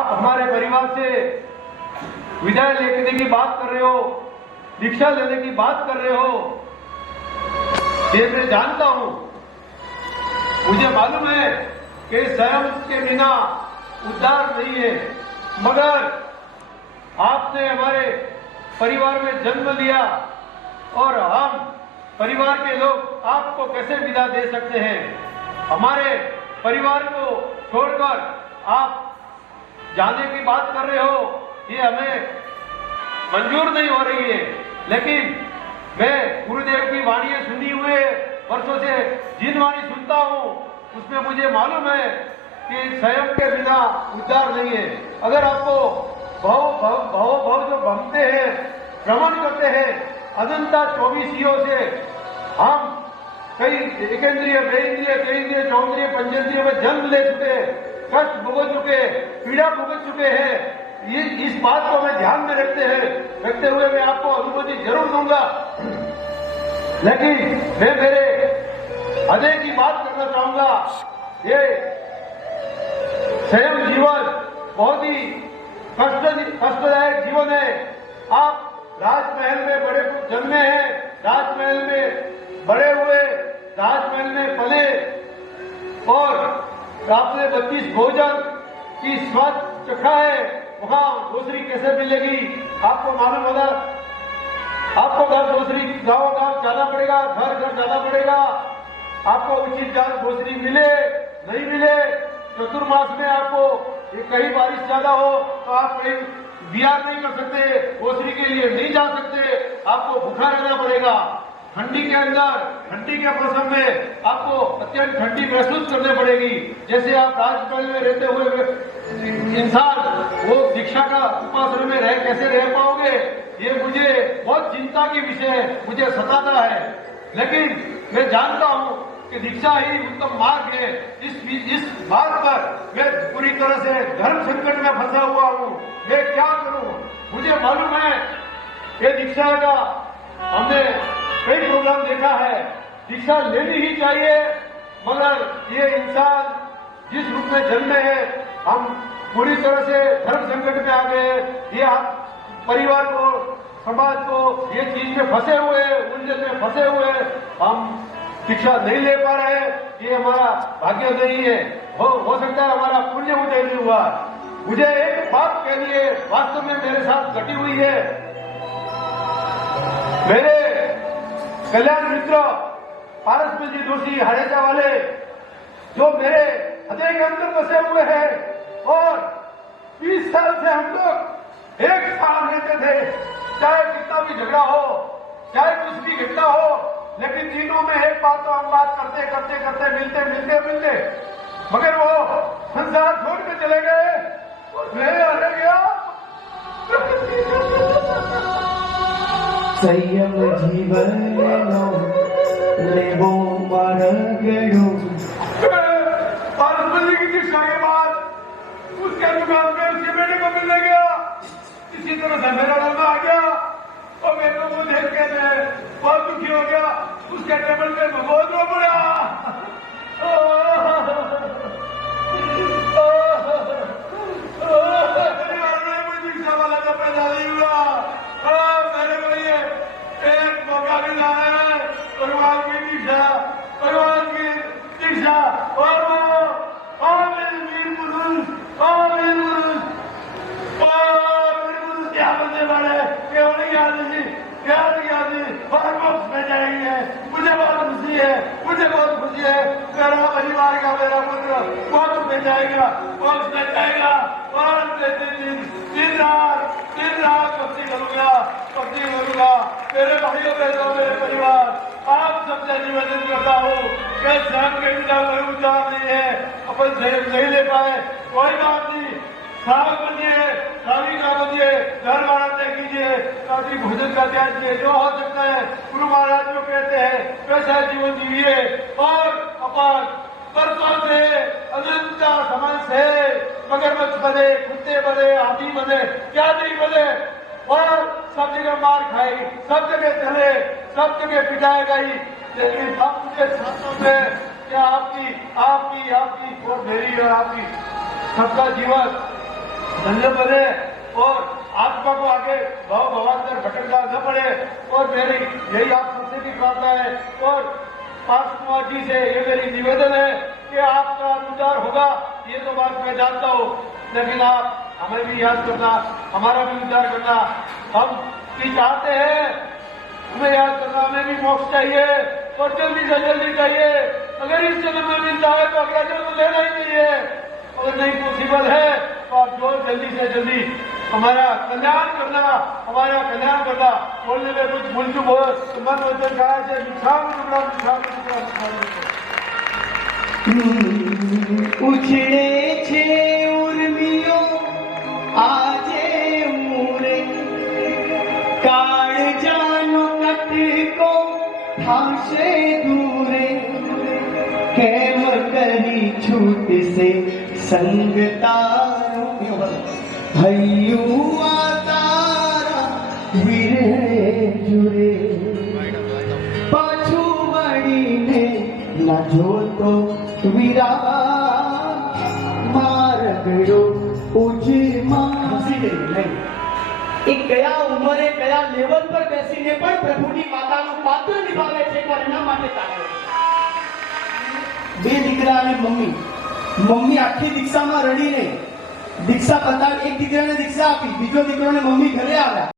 आप हमारे परिवार से विदाई लेने की बात कर रहे हो, दीक्षा लेने की बात कर रहे हो, ये मैं जानता हूं। मुझे मालूम है कि स्वयं के बिना उद्धार नहीं है, मगर आपने हमारे परिवार में जन्म लिया और हम परिवार के लोग आपको कैसे विदा दे सकते हैं। हमारे परिवार को छोड़कर आप जाने की बात कर रहे हो, ये हमें मंजूर नहीं हो रही है। लेकिन मैं गुरुदेव की वाणियां सुनी हुए वर्षों से जिन वाणी सुनता हूं, उसमें मुझे मालूम है कि स्वयं के बिना उद्धार नहीं है। अगर आपको भव जो भ्रमते हैं, भ्रमण करते हैं, अनंता 24 युगों से हम कई एकेंद्रिय, बेइंद्रिय, तेइंद्रिय, चौंद्रिय, पंचेंद्रिय में जन्म ले चुके, कष्ट भुगत चुके, पीड़ा भुगत चुके हैं। ये इस बात को मैं ध्यान में रखते हुए मैं आपको अनुभूति जरूर दूंगा। लेकिन मैं मेरे हृदय की बात करना चाहूंगा। ये स्वयं जीवन बहुत ही कष्टदायक जीवन है। आप राजमहल में बड़े जन्मे हैं, राजमहल में बड़े हुए, राजमहल में पले और आपने 32 भोजन की स्वाद चखा है। वहां दूसरी कैसे मिलेगी आपको मालूम होगा। आपको घर दूसरी गांव जाना पड़ेगा, घर जाना पड़ेगा। आपको उचित जान दूसरी मिले नहीं मिले, चतुर्मास में आपको कहीं बारिश ज्यादा हो तो आप कहीं बिहार नहीं कर सकते, दूसरी के लिए नहीं जा सकते, आपको भूखा रहना पड़ेगा। ठंडी के अंदर, ठंडी के मौसम में आपको अत्यंत ठंडी महसूस करनी पड़ेगी। जैसे आप राजमहल में रहते हुए इंसान वो दीक्षा का उपासना में कैसे रह पाओगे, ये मुझे बहुत चिंता की विषय है, मुझे सताता है। लेकिन मैं जानता हूं कि दीक्षा ही उत्तम मार्ग है। इस मार्ग पर मैं पूरी तरह से धर्म संकट में फंसा हुआ हूं। मैं क्या करूं? मुझे मालूम है कि दीक्षा का हमने कई प्रोग्राम देखा है, दीक्षा लेनी ही चाहिए, मगर ये इंसान जिस रूप में जन्मे हैं, हम पूरी तरह से धर्म संकट में आ गए। ये परिवार को, समाज को ये चीज में फंसे हुए, उलझन में फंसे हुए, हम शिक्षा नहीं ले पा रहे। ये हमारा भाग्य नहीं है। हो सकता है हमारा पुण्य उदय नहीं हुआ। मुझे एक बात के लिए वास्तव में मेरे साथ घटी हुई है। मेरे कल्याण मित्र पारस जी दोषी हरेजा वाले, जो मेरे हृदय के अंदर बसे हुए हैं और 20 साल से हम लोग एक साथ रहते थे, चाहे कितना भी झगड़ा हो, चाहे कुछ भी घटना हो, लेकिन तीनों में एक बात तो हम बात करते मिलते, मगर वो संसार छोड़ के चले गए और मैं रह गया। संयम जीवन लेवो मर गयो। पारस की दीक्षा के बाद उसके दुकान में उसके बेटे को मिलने गया। इसी तरह से मेरा लड़का आ गया और मेरे को वो देख के बहुत दुखी हो गया। उसके टेबल पे बहुत रो पड़ा। दीक्षा वाला का पैदा नहीं हुआ। मेरे को ये एक मौका मिला है भगवान की दीक्षा और वीर पुरुष क्या बनने वाले, क्यों नहीं आती और मोक्ष में जाएंगे। मुझे बहुत खुशी है। मेरा परिवार का मेरा पुत्र मोक्ष में जाएगा और दिन रात भक्ति करूंगा। मेरे भाइयों बहनों, मेरे परिवार, आप सबसे निवेदन करता हूँ कि स्वयं के बिना कोई उद्धार नहीं है। अपन नहीं ले पाए कोई बात नहीं, साग बनिए, कालिका बनिए, घर बनाते कीजिए, रात्रि भोजन का त्याग कीजिए, जो हो सकता है। गुरु महाराज जो कहते हैं वैसा जीवन जीविए और अपन बरसों से अनंत समय से मगरमच्छ बने, कुत्ते बने, हाथी बने, क्या नहीं बने, और सब जगह मार खाई, सब जगह चले, सब जगह पिटाई गई। लेकिन आपके साथों में क्या आपकी और मेरी और आपकी सबका जीवन धन्य बने और आत्मा को आगे भाव भवांतर भटकना न पड़े। और मेरी यही आप सबसे भी प्रार्थना है और पास कुमार जी से ये मेरी निवेदन है कि आपका उद्धार होगा, ये तो बात मैं जानता हूँ, लेकिन आप हमें भी याद करना, हमारा भी उद्धार करना। हम भी चाहते हैं, हमें याद करना, हमें भी मोक्ष चाहिए और जल्दी से जल्दी चाहिए। अगर इस जन्म में मिलता है तो अगला जन्म लेना ही चाहिए, अगर नहीं पॉसिबल है तो आप जो जल्दी से जल्दी हमारा कल्याण करना, हमारा कल्याण करना। बोलने में कुछ भूल चुक हो तो मन वचन कहा है उछड़े छे उर्मियों आजे मूरे काल जानो कट को ठासे दूरे केम करी छूट से संग तारो हयू तारा वीरे जुरे पाछू वळीने ना जोतो वीरा मार्गड़ो उजमा એ કયા ઉંમરે કયા લેવલ પર બેસીને પણ પ્રભુની માતાનું પાત્ર નિભાવે છે પણ એના માટે તાળીઓ. બે દીકરા અને મમ્મી આખી દીક્ષામાં રડીને દીક્ષા બતાવી, એક દીકરાને દીક્ષા આપી, બીજો દીકરાને મમ્મી ઘરે આવ્યા.